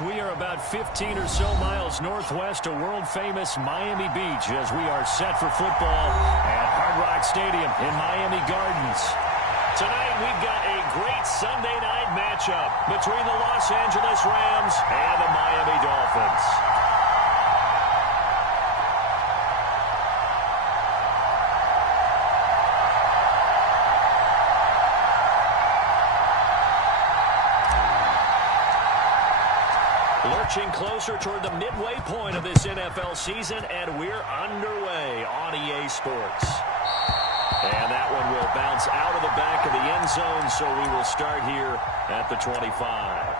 We are about 15 or so miles northwest of world-famous Miami Beach as we are set for football at Hard Rock Stadium in Miami Gardens. Tonight, we've got a great Sunday night matchup between the Los Angeles Rams and the Miami Dolphins. Lurching closer toward the midway point of this NFL season, and we're underway on EA Sports. And that one will bounce out of the back of the end zone, so we will start here at the 25.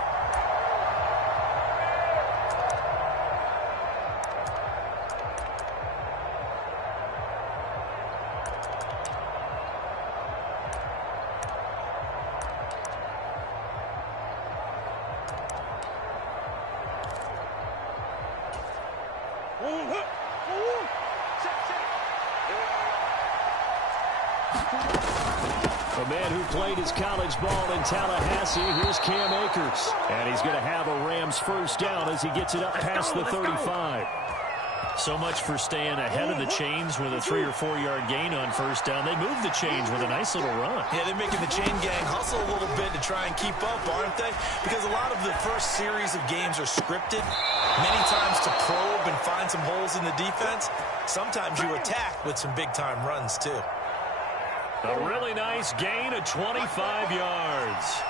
A man who played his college ball in Tallahassee, here's Cam Akers. And he's going to have a Rams first down as he gets it up past the 35. So much for staying ahead of the chains with a 3 or 4 yard gain on first down. They moved the chains with a nice little run. Yeah, they're making the chain gang hustle a little bit to try and keep up, aren't they? Because a lot of the first series of games are scripted, many times to probe and find some holes in the defense. Sometimes you attack with some big-time runs, too. A really nice gain of 25 yards.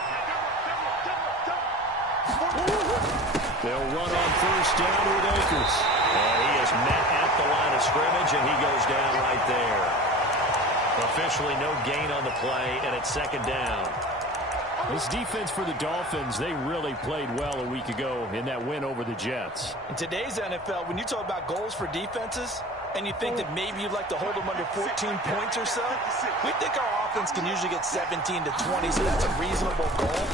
They'll run on first down with Akers. And he is met at the line of scrimmage, and he goes down right there. Officially no gain on the play, and it's second down. This defense for the Dolphins, they really played well a week ago in that win over the Jets. In today's NFL, when you talk about goals for defenses, and you think that maybe you'd like to hold them under 14 points or so, we think our offense can usually get 17 to 20, so that's a reasonable goal.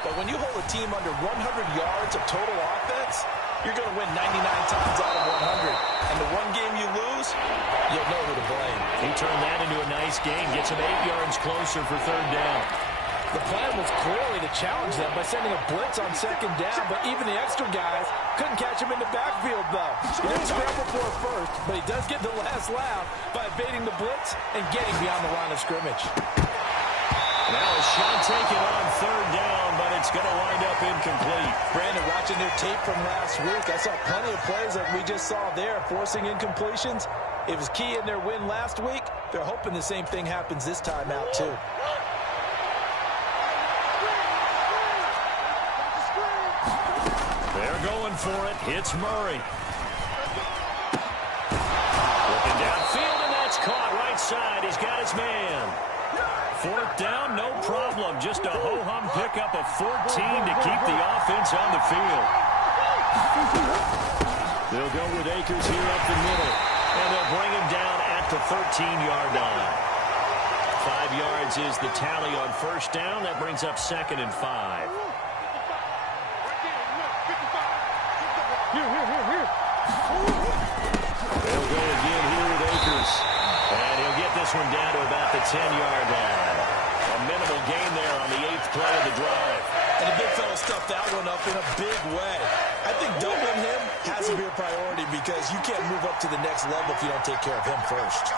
But when you hold a team under 100 yards of total offense, you're going to win 99 times out of 100. And the one game you lose, you'll know who to blame. He turned that into a nice game, gets him 8 yards closer for third down. The plan was clearly to challenge them by sending a blitz on second down, but even the extra guys couldn't catch him in the backfield, though. He didn't scramble for it first, but he does get the last laugh by evading the blitz and getting beyond the line of scrimmage. Now a shot taken on third down, but it's going to wind up incomplete. Brandon, watching their tape from last week, I saw plenty of plays like we just saw there, forcing incompletions. It was key in their win last week. They're hoping the same thing happens this time out, too. They're going for it. It's Murray. Looking downfield, and that's caught right side. He's got his man. Fourth down, no problem. Just a ho-hum pickup of 14 to keep the offense on the field. They'll go with Akers here up the middle, and they'll bring him down at the 13-yard line. 5 yards is the tally on first down. That brings up 2nd and 5. They'll go again here with Akers. And he'll get this one down to about the 10-yard line. A minimal gain there on the 8th play of the drive. And the big fella stuffed that one up in a big way. I think doubling him has to be a priority because you can't move up to the next level if you don't take care of him first.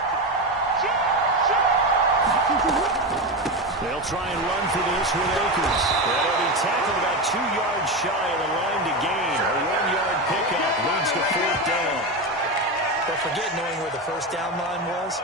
They'll try and run for this with Akers. That'll be tackled about 2 yards shy of the line to gain. A 1-yard pickup leads to fourth down. But forget knowing where the first down line was.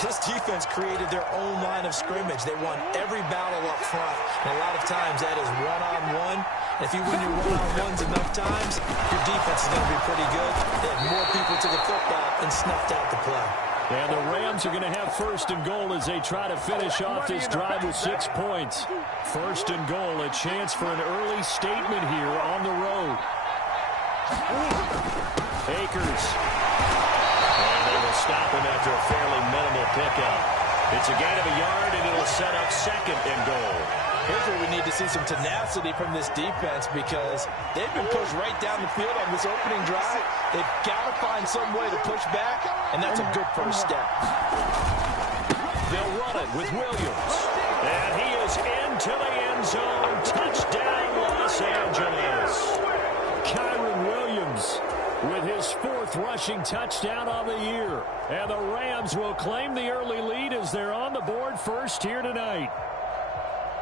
This defense created their own line of scrimmage. They won every battle up front. And a lot of times that is one-on-one. If you win your one-on-ones enough times, your defense is going to be pretty good. They had more people to the football and snuffed out the play. And the Rams are going to have first and goal as they try to finish off this drive with 6 points. First and goal, a chance for an early statement here on the road. Akers. And they will stop him after a fairly minimal pickup. It's a gain of a yard, and it'll set up 2nd and goal. Here's where we need to see some tenacity from this defense because they've been pushed right down the field on this opening drive. They've got to find some way to push back, and that's a good first step. They'll run it with Williams. And he is into the end zone. Touchdown, Los Angeles. with his 4th rushing touchdown on the year. And the Rams will claim the early lead as they're on the board first here tonight.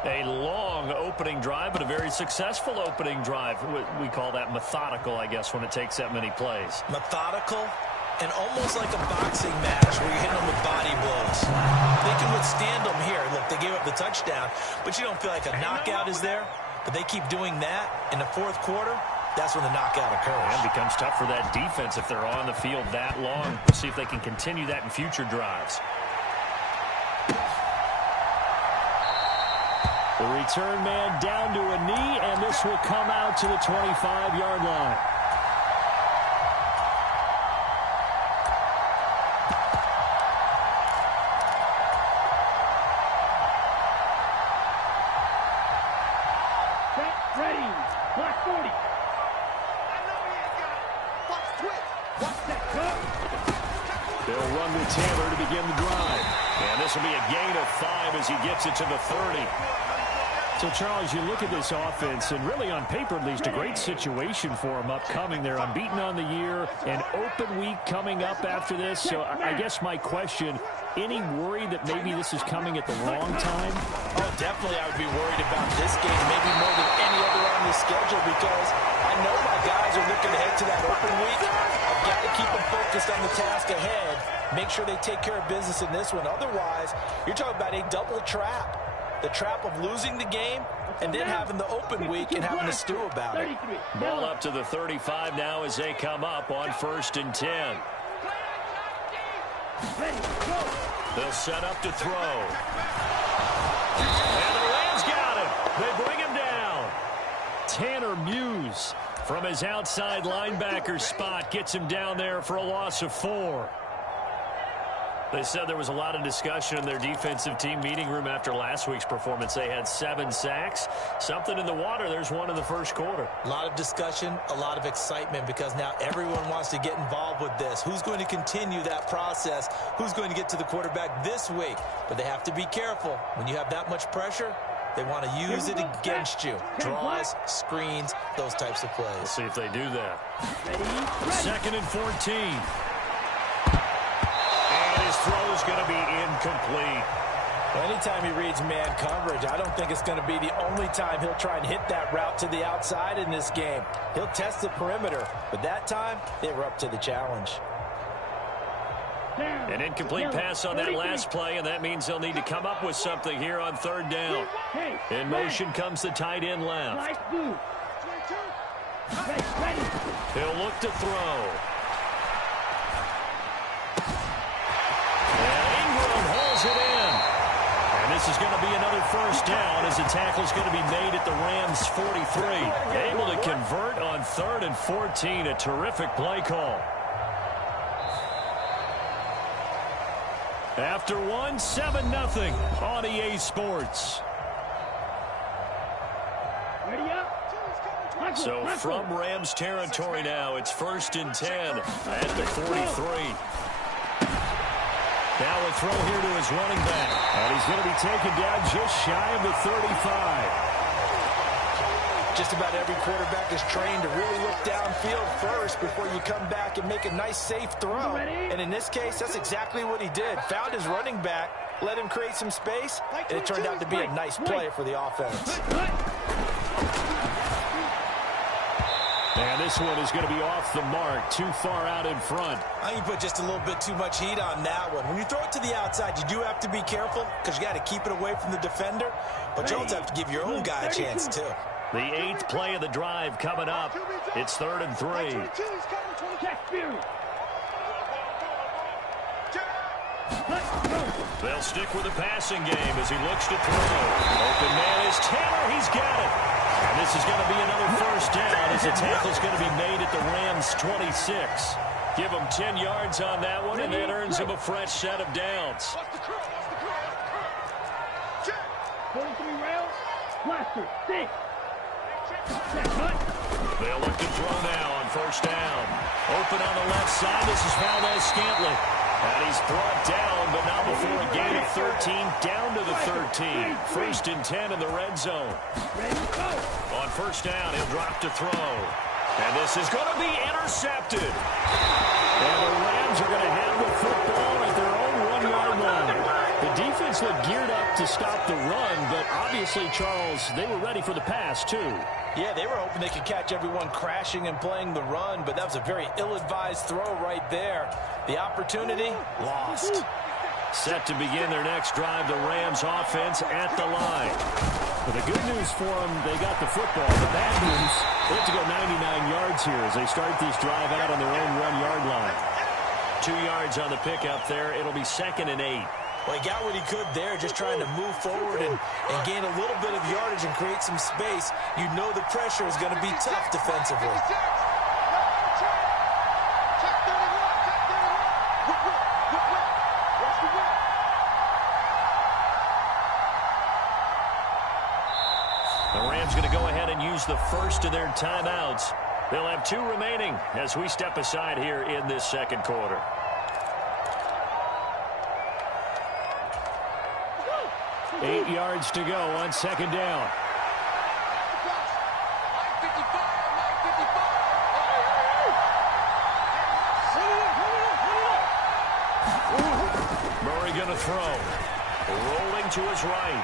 A long opening drive, but a very successful opening drive. We call that methodical, I guess, when it takes that many plays. Methodical and almost like a boxing match where you hit them with body blows. They can withstand them here. Look, they gave up the touchdown, but you don't feel like a knockout is there. But they keep doing that in the 4th quarter. That's when the knockout occurs. And it becomes tough for that defense if they're on the field that long. We'll see if they can continue that in future drives. The return man down to a knee, and this will come out to the 25-yard line. Ready. Block 40. I know he ain't got it. Watch quick. Watch that. They'll run with Taylor to begin the drive. And this will be a gain of 5 as he gets it to the 30. So, Charles, you look at this offense, and really on paper, at least, a great situation for them upcoming. They're unbeaten on the year, an open week coming up after this. So I guess my question, any worry that maybe this is coming at the wrong time? Oh, definitely I would be worried about this game, maybe more than any other on the schedule, because I know my guys are looking ahead to that open week. I've got to keep them focused on the task ahead, make sure they take care of business in this one. Otherwise, you're talking about a double trap. The trap of losing the game and then having the open week and having to stew about it. Ball up to the 35 now as they come up on 1st and 10. They'll set up to throw. And the Rams got him. They bring him down. Tanner Muse from his outside linebacker spot gets him down there for a loss of 4. They said there was a lot of discussion in their defensive team meeting room after last week's performance. They had 7 sacks. Something in the water. There's one in the 1st quarter. A lot of discussion, a lot of excitement, because now everyone wants to get involved with this. Who's going to continue that process? Who's going to get to the quarterback this week? But they have to be careful. When you have that much pressure, they want to use it against you. Draws, screens, those types of plays. We'll see if they do that. 2nd and 14. His throw is going to be incomplete. Anytime he reads man coverage, I don't think it's going to be the only time he'll try and hit that route to the outside in this game. He'll test the perimeter, but that time they were up to the challenge. An incomplete pass on that last play, and that means they'll need to come up with something here on 3rd down. In motion comes the tight end left. He'll look to throw. It in. And this is going to be another 1st down as the tackle is going to be made at the Rams 43. Able to convert on 3rd and 14. A terrific play call. After 1, 7-0 on EA Sports. So from Rams territory now, it's 1st and 10 at the 43. Now a throw here to his running back. And he's going to be taken down just shy of the 35. Just about every quarterback is trained to really look downfield first before you come back and make a nice, safe throw. And in this case, that's exactly what he did. Found his running back, let him create some space, and it turned out to be a nice play for the offense. And this one is going to be off the mark, too far out in front. I think you put just a little bit too much heat on that one. When you throw it to the outside, you do have to be careful because you got to keep it away from the defender. But you also have to give your own guy a chance, too. The 8th play of the drive coming up. It's 3rd and 3. They'll stick with the passing game as he looks to throw. Open man is Taylor. He's got it. And this is going to be another 1st down as the tackle's going to be made at the Rams 26. Give him 10 yards on that one, and that earns him a fresh set of downs. 43 rail, blaster, 6. They'll look to throw now on 1st down. Open on the left side. This is Valdes-Scantling. And he's brought down, but not before a gain of 13, down to the 13. 1st and 10 in the red zone. On 1st down, he'll drop to throw. And this is going to be intercepted. And the Rams are going to have the football at their own 1-yard line. The defense looked geared up to stop the run, but obviously, Charles, they were ready for the pass, too. Yeah, they were hoping they could catch everyone crashing and playing the run, but that was a very ill-advised throw right there. The opportunity, lost. Set to begin their next drive, the Rams offense at the line. But the good news for them, they got the football. The bad news, they have to go 99 yards here as they start this drive out on their own 1-yard line. 2 yards on the pickup there. It'll be 2nd and 8. Well, he got what he could there, just trying to move forward and gain a little bit of yardage and create some space. You know the pressure is going to be tough defensively. The Rams going to go ahead and use the first of their timeouts. They'll have 2 remaining as we step aside here in this second quarter. Eight yards to go on 2nd down. Murray going to throw. Rolling to his right.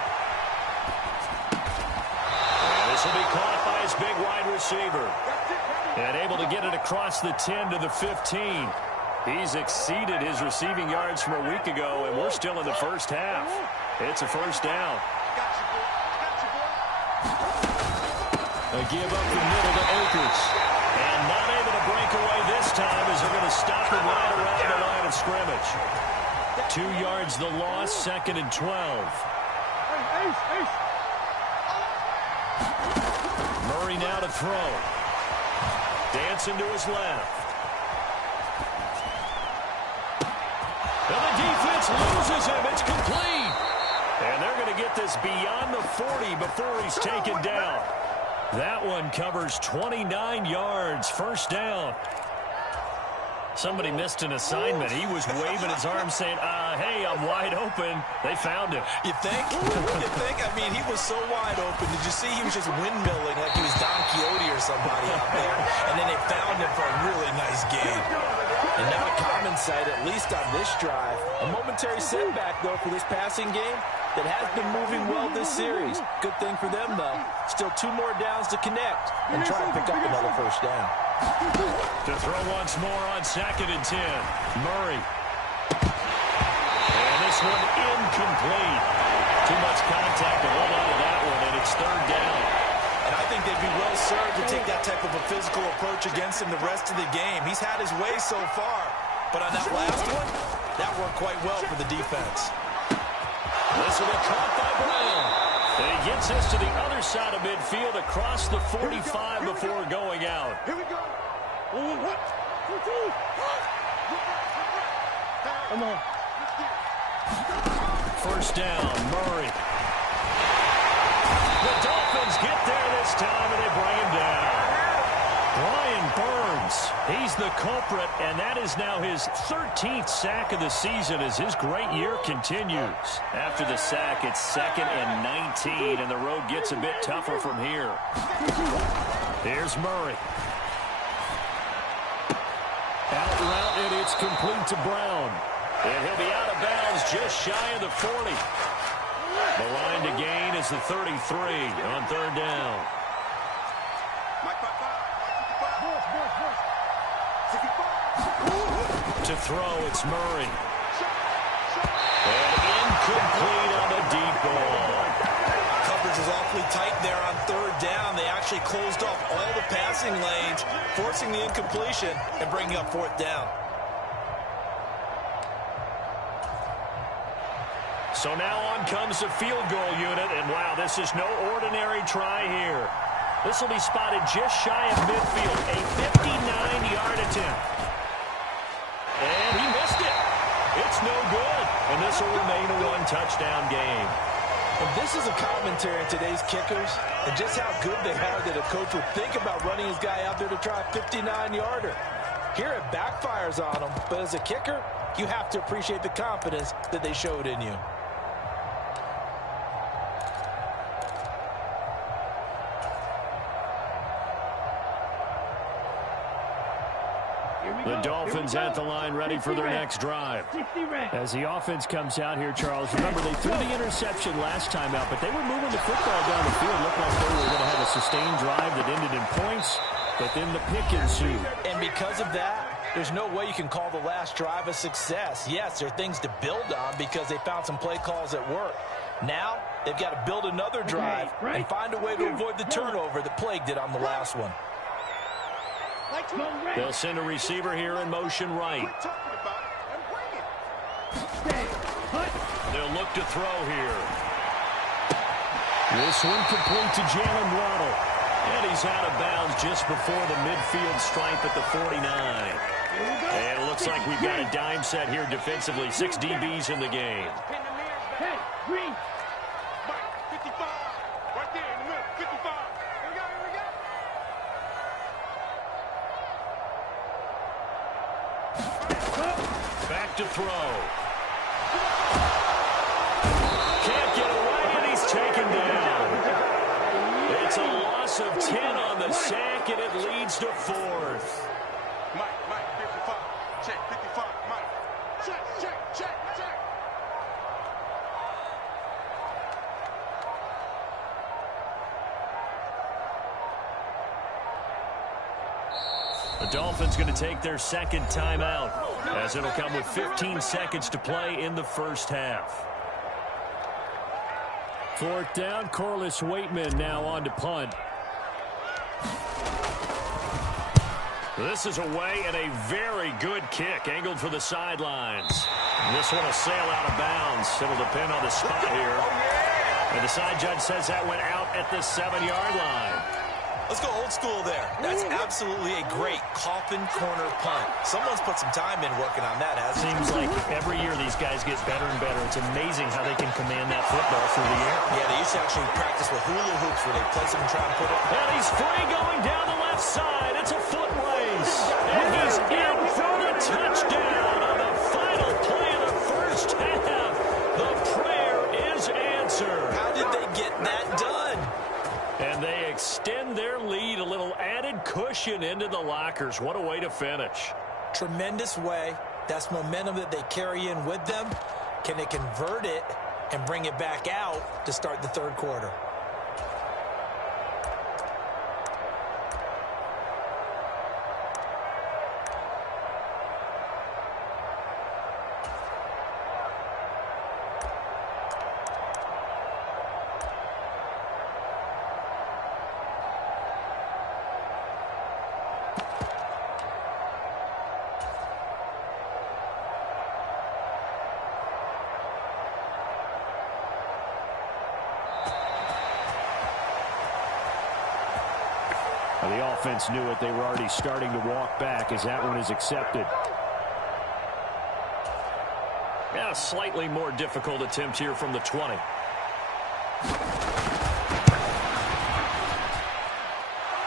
And this will be caught by his big wide receiver. And able to get it across the 10 to the 15. He's exceeded his receiving yards from a week ago, and we're still in the first half. It's a first down. A give up the middle to Akers. And not able to break away this time as they're going to stop him right around the line of scrimmage. 2 yards the loss, 2nd and 12. Murray now to throw. Dancing to his left. And the defense loses him. It's complete. And they're going to get this beyond the 40 before he's taken down. That one covers 29 yards. First down. Somebody missed an assignment. He was waving his arms saying, hey, I'm wide open. They found him. You think? You think? I mean, he was so wide open. Did you see he was just windmilling like he was Don Quixote or somebody out there? And then they found him for a really nice gain. And not a common sight, at least on this drive. A momentary setback, though, for this passing game that has been moving well this series. Good thing for them, though. Still 2 more downs to connect and try to pick up another first down. To throw once more on 2nd and 10. Murray. And this one incomplete. Too much contact to hold on to that one, and it's 3rd down. And I think they'd be well served to take that type of a physical approach against him the rest of the game. He's had his way so far. But on that last one, that worked quite well for the defense. This will be caught by Brown. And he gets us to the other side of midfield across the 45 before going out. Here we go. 1, 2, 3. Come on. First down, Murray. The Dolphins get there this time, and they bring him down. Brian Burns, he's the culprit, and that is now his 13th sack of the season as his great year continues. After the sack, it's 2nd and 19, and the road gets a bit tougher from here. Here's Murray. Out route, and it's complete to Brown. And he'll be out of bounds just shy of the 40. The line to gain is the 33 on 3rd down. To throw, it's Murray. And incomplete on the deep ball. Coverage was awfully tight there on 3rd down. They actually closed off all the passing lanes, forcing the incompletion and bringing up 4th down. So now on comes the field goal unit, and wow, this is no ordinary try here. This will be spotted just shy of midfield, a 59-yard attempt. And he missed it. It's no good, and this will remain a 1-touchdown game. And this is a commentary on today's kickers and just how good they are that a coach would think about running his guy out there to try a 59-yarder. Here it backfires on him, but as a kicker, you have to appreciate the confidence that they showed in you. The Dolphins at the line ready for their next drive. As the offense comes out here, Charles, remember they threw the interception last time out, but they were moving the football down the field. Looked like they were going to have a sustained drive that ended in points, but then the pick ensued. And because of that, there's no way you can call the last drive a success. Yes, there are things to build on because they found some play calls that work. Now, they've got to build another drive and find a way to avoid the turnover that plagued it on the last one. They'll send a receiver here in motion right. They'll look to throw here. This one complete to Jalen Waddle. And he's out of bounds just before the midfield stripe at the 49. And it looks like we've got a dime set here defensively. 6 DBs in the game. Hey, Green. 55. Right there in the middle. 55. Here we go, here we go. Back to throw. Can't get away, and he's taken down. It's a loss of 10 on the sack, and it leads to 4th. Mike, 55. Check, 55. Mike. Check. The Dolphins going to take their second timeout, as it'll come with 15 seconds to play in the first half. 4th down, Corliss Waitman now on to punt. This is away and a very good kick, angled for the sidelines. This one will sail out of bounds. It'll depend on the spot here. And the side judge says that went out at the 7-yard line. Let's go old school there. That's absolutely a great coffin corner punt. Someone's put some time in working on that, hasn't it? Seems like every year these guys get better and better. It's amazing how they can command that football through the air. Yeah, they used to actually practice with hula hoops where they place it and try and put it. And he's free going down the left side. It's a foot race. And he's in for the touchdown on the final play of the first half. The prayer is answered. How did they get that done? And they extend their lead, a little added cushion into the lockers. What a way to finish. Tremendous way. That's momentum that they carry in with them. Can they convert it and bring it back out to start the third quarter? The offense knew it. They were already starting to walk back as that one is accepted. Yeah, a slightly more difficult attempt here from the 20.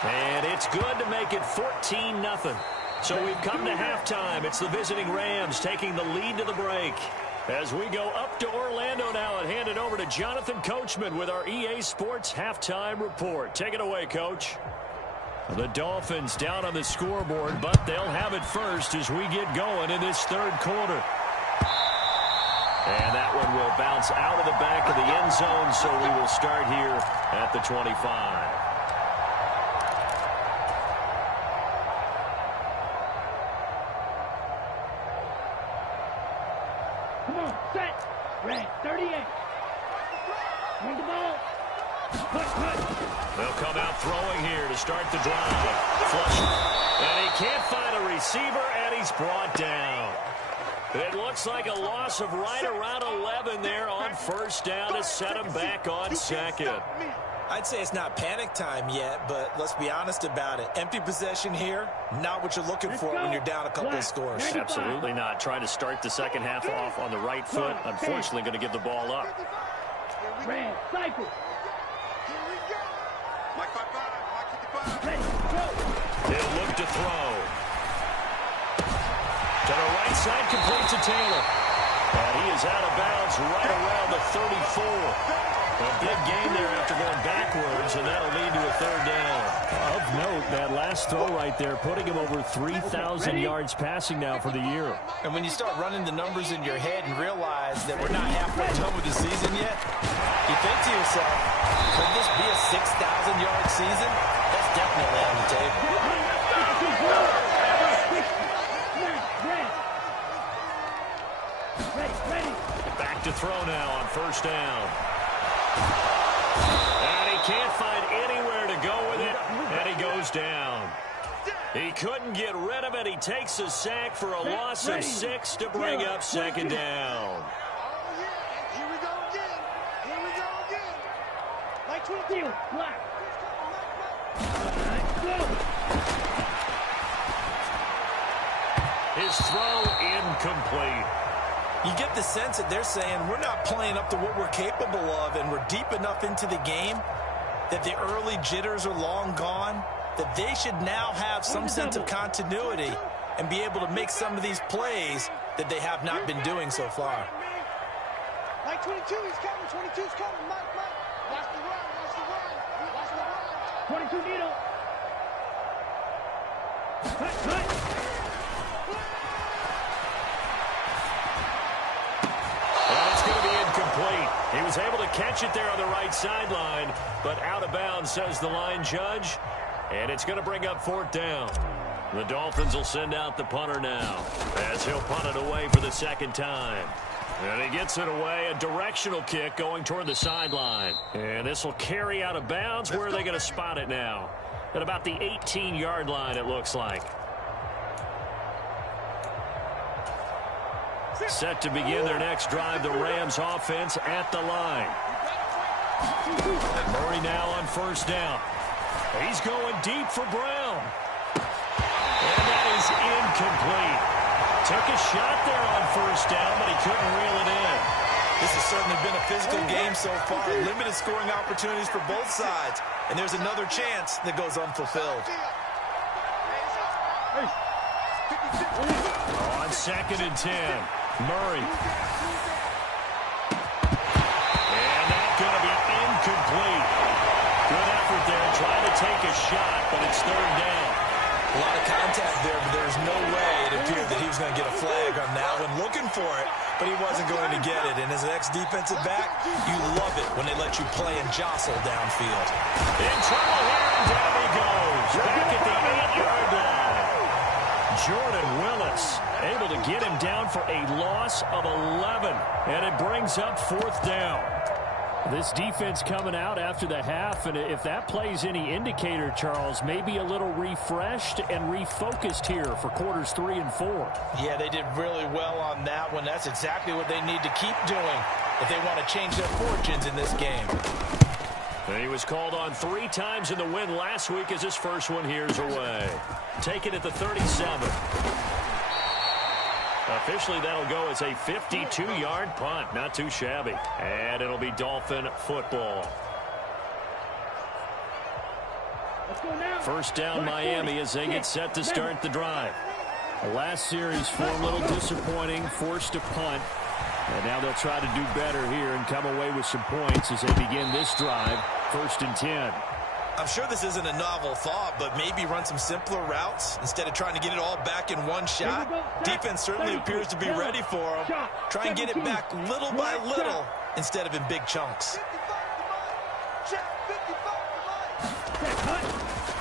And it's good to make it 14-0. So we've come to halftime. It's the visiting Rams taking the lead to the break. As we go up to Orlando now and hand it over to Jonathan Coachman with our EA Sports Halftime Report. Take it away, Coach. The Dolphins down on the scoreboard, but they'll have it first as we get going in this third quarter. And that one will bounce out of the back of the end zone, so we will start here at the 25. Come on, set. Red, 38. Bring the ball. They'll come out throwing here to start the drive. Flush. And he can't find a receiver, and he's brought down. It looks like a loss of right around 11 there on first down to set him back on second. I'd say it's not panic time yet, but let's be honest about it. Empty possession here, not what you're looking for when you're down a couple of scores. Absolutely not. Trying to start the second half off on the right foot. Unfortunately, going to give the ball up. Red, cycle. Mike 55, Mike 55. Ready, go. They'll look to throw. To the right side, complete to Taylor. And he is out of bounds right around the 34. A big game there after going backwards, and that'll lead to a third down. Of note, that last throw right there, putting him over 3,000 yards passing now for the year. And when you start running the numbers in your head and realize that we're not halfway done with the season yet, you think to yourself, could this be a 6,000-yard season? That's definitely on the table. Back to throw now on first down. And he can't find anywhere to go with it, and he goes down. He couldn't get rid of it. He takes a sack for a loss of 6 to bring up second down. Here we go again. Here we go again. Like 22. Black. His throw incomplete. You get the sense that they're saying we're not playing up to what we're capable of, and we're deep enough into the game that the early jitters are long gone, that they should now have some sense of continuity and be able to make some of these plays that they have not been doing so far. Like 22, he's coming. 22's coming. Mike. Watch the run. Watch the run. Watch the run. 22 needle. Cut. And it's going to be incomplete. He was able to catch it there on the right sideline, but out of bounds, says the line judge. And it's going to bring up fourth down. The Dolphins will send out the punter now as he'll punt it away for the second time. And he gets it away, a directional kick going toward the sideline. And this will carry out of bounds. Where are they going to spot it now? At about the 18-yard line, it looks like. Set to begin their next drive, the Rams offense at the line. Murray now on first down. He's going deep for Brown. And that is incomplete. Took a shot there on first down, but he couldn't reel it in. This has certainly been a physical game so far. Limited scoring opportunities for both sides. And there's another chance that goes unfulfilled. On second and 10, Murray. And that's going to be incomplete. Good effort there, trying to take a shot, but it's third down. A lot of contact there, but there's no way it appeared that he was going to get a flag on that one. Looking for it, but he wasn't going to get it. And as an ex-defensive back, you love it when they let you play and jostle downfield. In trouble here, and down he goes. Back at the 8-yard line. Jordan Willis able to get him down for a loss of 11. And it brings up fourth down. This defense coming out after the half, and if that plays any indicator, Charles, maybe a little refreshed and refocused here for quarters 3 and 4. Yeah, they did really well on that one. That's exactly what they need to keep doing if they want to change their fortunes in this game. And he was called on 3 times in the win last week as his first one here's away. Take it at the 37. Officially, that'll go as a 52-yard punt. Not too shabby. And it'll be Dolphin football. First down, Miami, as they get set to start the drive. The last series for a little disappointing, forced to punt. And now they'll try to do better here and come away with some points as they begin this drive. First and 10. I'm sure this isn't a novel thought, but maybe run some simpler routes instead of trying to get it all back in one shot. Defense certainly appears to be ready for them. Try and get it back little by little instead of in big chunks.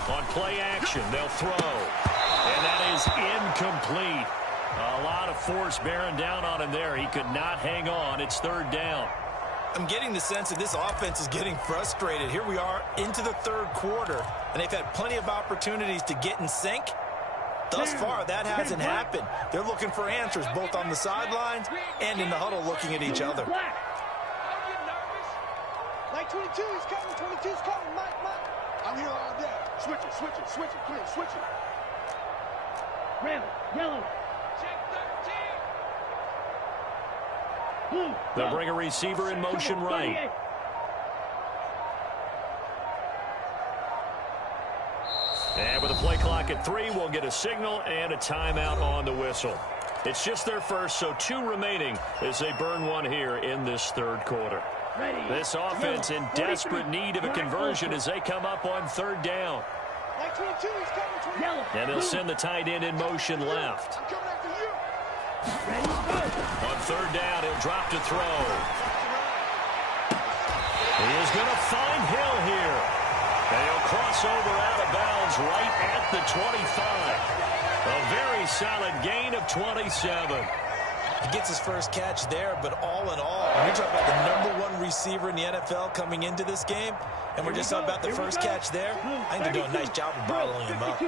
On play action, they'll throw. And that is incomplete. A lot of force bearing down on him there. He could not hang on. It's third down. I'm getting the sense that this offense is getting frustrated. Here we are into the third quarter, and they've had plenty of opportunities to get in sync. Thus far, that hasn't happened. They're looking for answers both on the sidelines and in the huddle looking at each other. Like 22, he's coming. 22's coming. Mike. I'm here all day. Switch it. Clear, switch it. Red, yellow. Check 13. Blue. They'll bring a receiver in motion right. And with a play clock at 3, we'll get a signal and a timeout on the whistle. It's just their first, so 2 remaining as they burn one here in this third quarter. This offense in desperate need of a conversion as they come up on third down. And they'll send the tight end in motion left. On third down, he'll drop to throw. He is going to find Hill here. And he'll cross over out of bounds right at the 25. A very solid gain of 27. He gets his first catch there, but all in all, when you talk about the #1 receiver in the NFL coming into this game, and we're just talking about the first catch there, I think they're doing a nice job of bottling him up.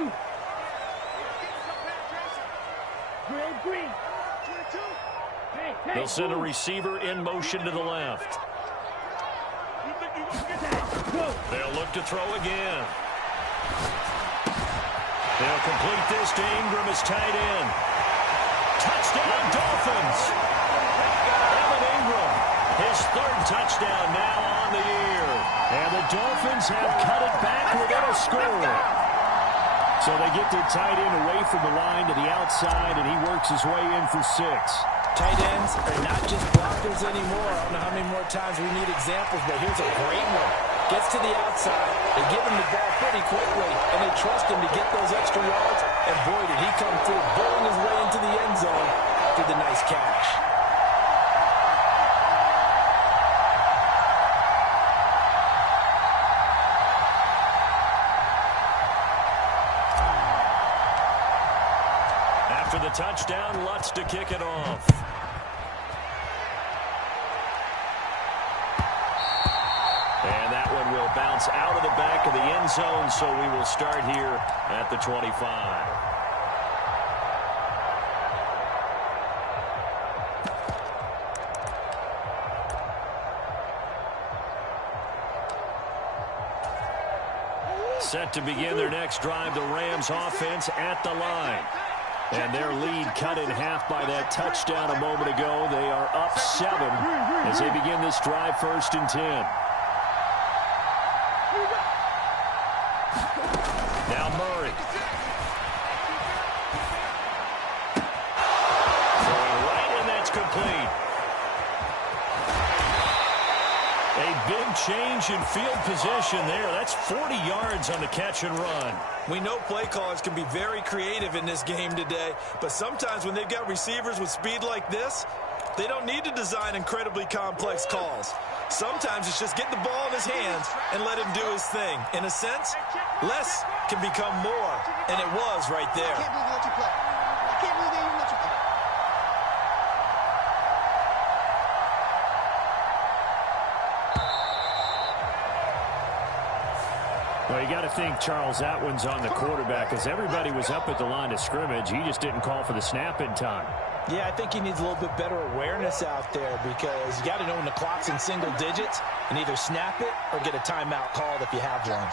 They'll send a receiver in motion to the left. They'll look to throw again. They'll complete this to Ingram as tight end. Touchdown, Dolphins. Evan Ingram, his third touchdown now on the year. And the Dolphins have cut it back within a score. So they get their tight end away from the line to the outside, and he works his way in for 6. Tight ends are not just blockers anymore. I don't know how many more times we need examples, but here's a great one. Gets to the outside, they give him the ball pretty quickly, and they trust him to get those extra yards, and boy, did he come through, bowling his way into the end zone through the nice catch. After the touchdown, Lutz to kick it off. And that one will bounce out of the back of the end zone, so we will start here at the 25. Set to begin their next drive, the Rams offense at the line. And their lead cut in half by that touchdown a moment ago. They are up 7 as they begin this drive, 1st and 10. Now Murray. Throwing right, and that's complete. A big change in field position there. That's 40 yards on the catch and run. We know play callers can be very creative in this game today, but sometimes when they've got receivers with speed like this, they don't need to design incredibly complex calls. Sometimes it's just get the ball in his hands and let him do his thing. In a sense, less can become more, and it was right there. I can't believe they let you play. I can't believe they even let you play. Well, you got to think, Charles, that one's on the quarterback, as everybody was up at the line of scrimmage. He just didn't call for the snap in time. Yeah, I think he needs a little bit better awareness out there, because you got to know when the clock's in single digits and either snap it or get a timeout called if you have one.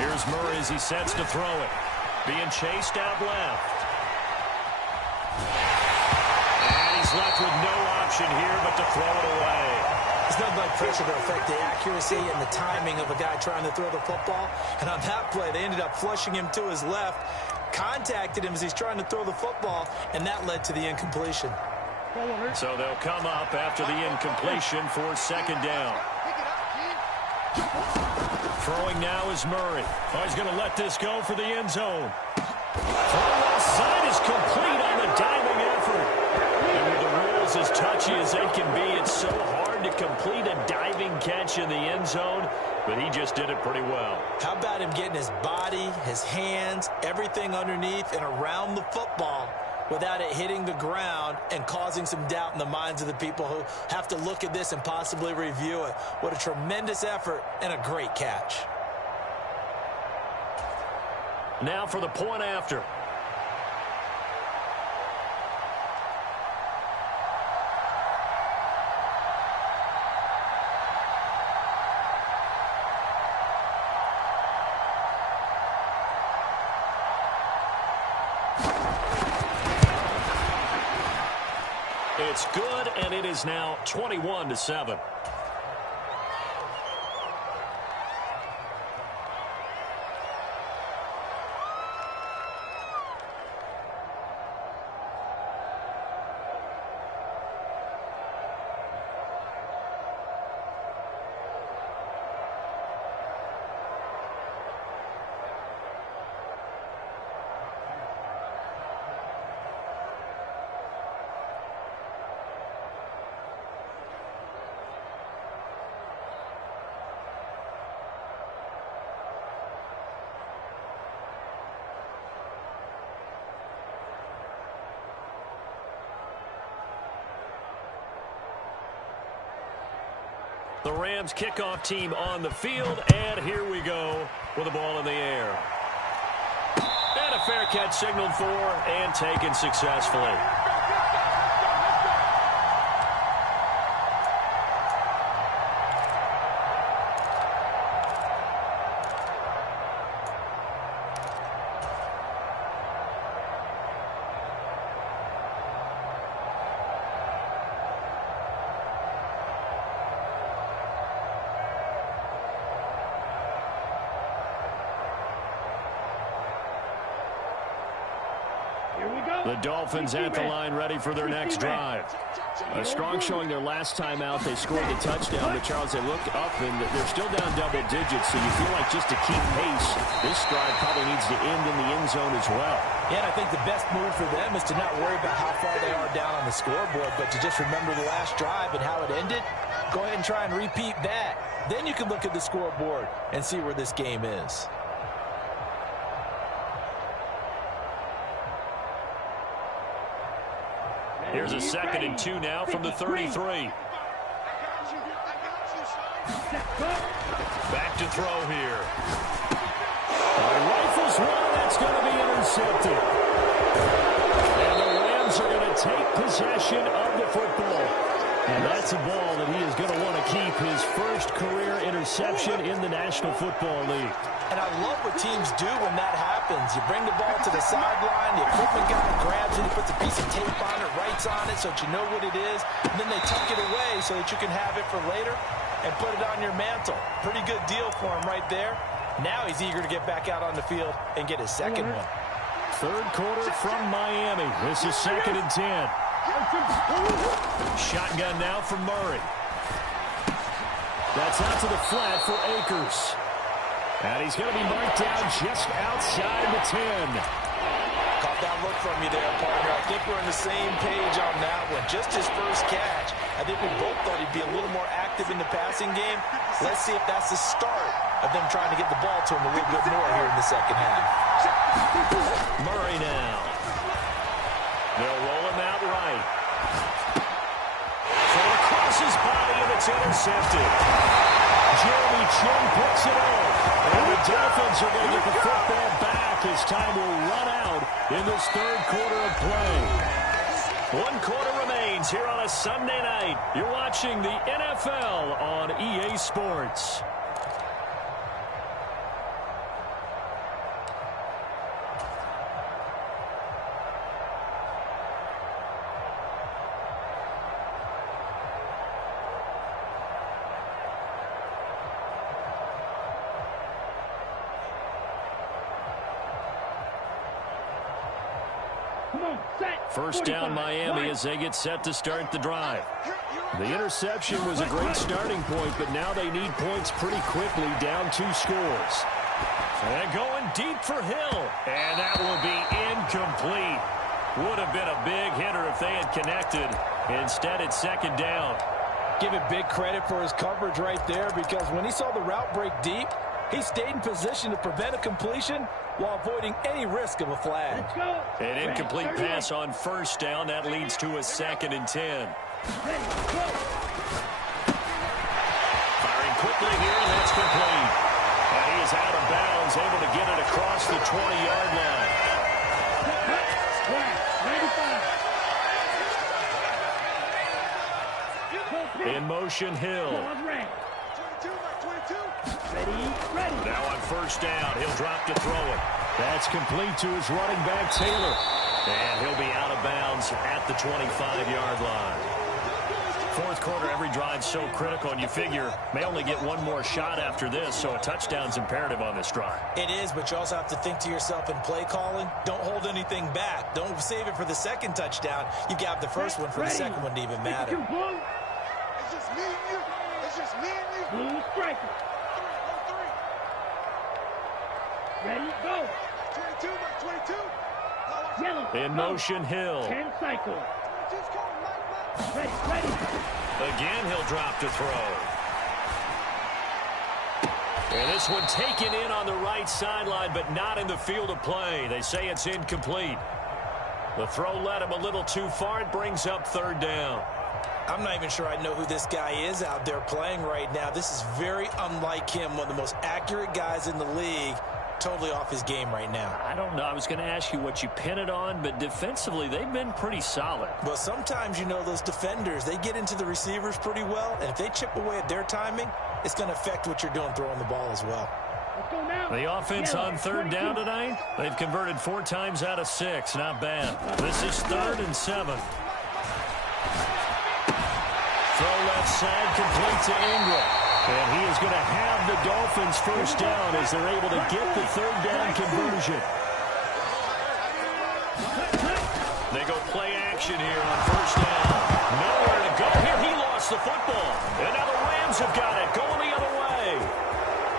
Here's Murray as he sets to throw it. Being chased out left. And he's left with no option here but to throw it away. There's nothing like pressure to affect the accuracy and the timing of a guy trying to throw the football. And on that play, they ended up flushing him to his left, contacted him as he's trying to throw the football, and that led to the incompletion. So they'll come up after the incompletion for 2nd down. Throwing now is Murray. Oh, he's going to let this go for the end zone. Throw left side is complete on the diving effort. And with the rules as touchy as they can be, it's so hard to complete a diving catch in the end zone, but he just did it pretty well. How about him getting his body, his hands, everything underneath and around the football without it hitting the ground and causing some doubt in the minds of the people who have to look at this and possibly review it. What a tremendous effort and a great catch. Now for the point after. It's good, and it is now 21-7. The Rams kickoff team on the field, and here we go with the ball in the air. And a fair catch signaled for and taken successfully. The Dolphins at the line ready for their next drive. A strong showing their last time out. They scored the touchdown, but Charles, they look up and they're still down double digits, so you feel like just to keep pace, this drive probably needs to end in the end zone as well. Yeah, and I think the best move for them is to not worry about how far they are down on the scoreboard, but to just remember the last drive and how it ended. Go ahead and try and repeat that. Then you can look at the scoreboard and see where this game is. Here's a 2nd and 2 now from the 33. Back to throw here. Rifles one, that's going to be intercepted. And the Rams are going to take possession of the football. And that's a ball that he is going to want to keep, his first career interception in the National Football League. And I love what teams do when that happens. You bring the ball to the sideline, the equipment guy grabs it, he puts a piece of tape on it, writes on it so that you know what it is, and then they tuck it away so that you can have it for later and put it on your mantle. Pretty good deal for him right there. Now he's eager to get back out on the field and get his second one. Third quarter from Miami. This is 2nd and 10. Shotgun now from Murray. That's out to the flat for Akers. And he's going to be marked down just outside the 10. Caught that look from you there, partner. I think we're on the same page on that one. Just his first catch. I think we both thought he'd be a little more active in the passing game. Let's see if that's the start of them trying to get the ball to him a little bit more here in the second half. Murray now. They'll roll him out right. Throw across his body, and it's intercepted. Jeremy Chin picks it off. And the Dolphins are going to get the football back as time will run out in this third quarter of play. 1 quarter remains here on a Sunday night. You're watching the NFL on EA Sports. First down Miami as they get set to start the drive. The interception was a great starting point, but now they need points pretty quickly, down 2 scores. And going deep for Hill. And that will be incomplete. Would have been a big hitter if they had connected. Instead, it's 2nd down. Give it big credit for his coverage right there, because when he saw the route break deep, he stayed in position to prevent a completion while avoiding any risk of a flag. An incomplete pass on first down. That leads to a 2nd and 10. Firing quickly here, and that's complete. And he is out of bounds, able to get it across the 20-yard line. In motion, Hill. Now on first down, he'll drop to throw it. That's complete to his running back, Taylor. And he'll be out of bounds at the 25-yard line. Fourth quarter, every drive's so critical, and you figure may only get one more shot after this, so a touchdown's imperative on this drive. It is, but you also have to think to yourself in play calling, don't hold anything back. Don't save it for the second touchdown. You got the first one for the second one to even matter. It's just me and you. It's just me and you. Blue striker. Ready, go. 22 by 22. Yellow. In motion, Hill. 10 cycle. 22's coming, Mike. Ready. Again, he'll drop to throw. And this one taken in on the right sideline, but not in the field of play. They say it's incomplete. The throw led him a little too far. It brings up third down. I'm not even sure I know who this guy is out there playing right now. This is very unlike him, one of the most accurate guys in the league. Totally off his game right now. I don't know. I was going to ask you what you pin it on, but defensively, they've been pretty solid. Well, sometimes, you know, those defenders, they get into the receivers pretty well, and if they chip away at their timing, it's going to affect what you're doing throwing the ball as well. The offense on third down tonight, they've converted 4 times out of 6. Not bad. This is 3rd and 7. Throw left side, complete to Ingram. And he is going to have the Dolphins first down as they're able to get the 3rd down conversion. They go play action here on first down. Nowhere to go here. He lost the football. And now the Rams have got it. Going the other way.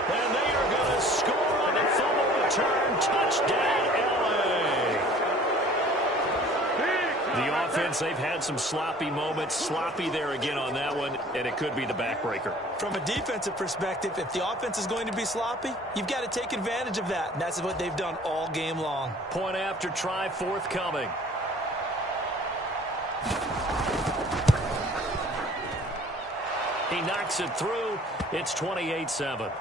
And they are going to score on the fumble return. Touchdown, L.A. The offense, they've had some sloppy moments. Sloppy there again on that one, and it could be the backbreaker. From a defensive perspective, if the offense is going to be sloppy, you've got to take advantage of that. And that's what they've done all game long. Point after try forthcoming. He knocks it through. It's 28-7.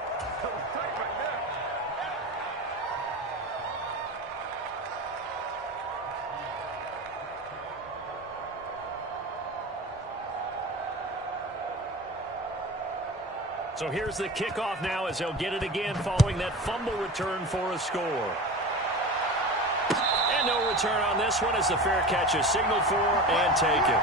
So here's the kickoff now as they'll get it again following that fumble return for a score. And no return on this one as the fair catch is signaled for and taken.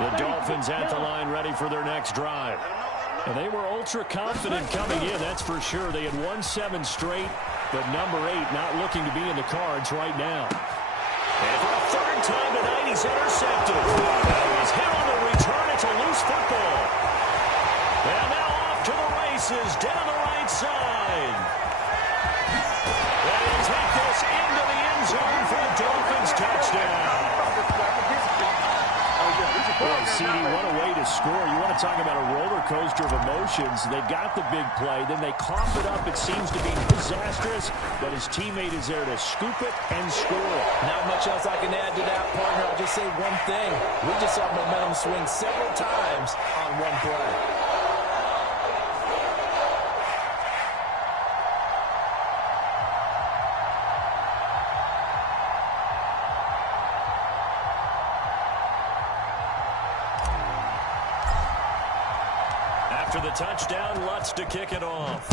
The Dolphins at the line ready for their next drive. And they were ultra confident coming in, that's for sure. They had won 7 straight, but number 8 not looking to be in the cards right now. And for a 3rd time tonight, he's intercepted. He's hit on the return. It's a loose football. And now off to the races, down the right side. And he'll take this into the end zone for the Dolphins touchdown. Boy, CD, what a way to score. You want to talk about a roller coaster of emotions. They've got the big play, then they cough it up. It seems to be disastrous, but his teammate is there to scoop it and score it. Not much else I can add to that, partner. I'll just say one thing. We just saw momentum swing several times on one play. After the touchdown, Lutz to kick it off.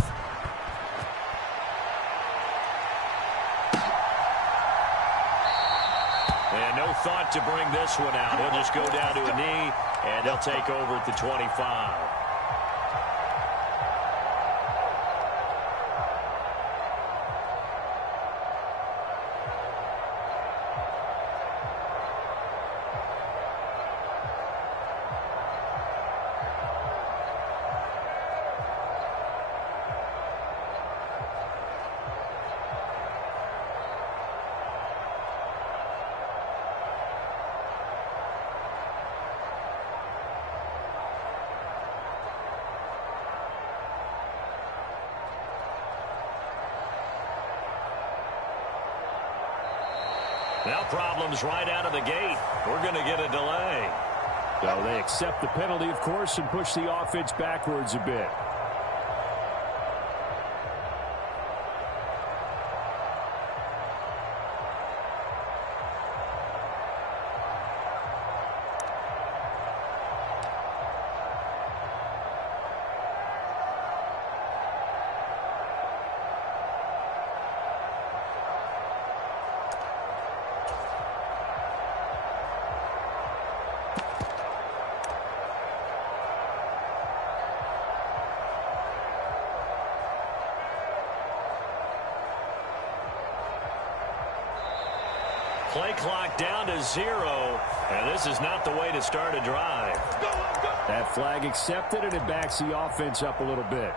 And no thought to bring this one out. He'll just go down to a knee, and he'll take over at the 25. Now problems right out of the gate. We're going to get a delay. So they accept the penalty, of course, and push the offense backwards a bit. Play clock down to 0, and this is not the way to start a drive. That flag accepted, and it backs the offense up a little bit.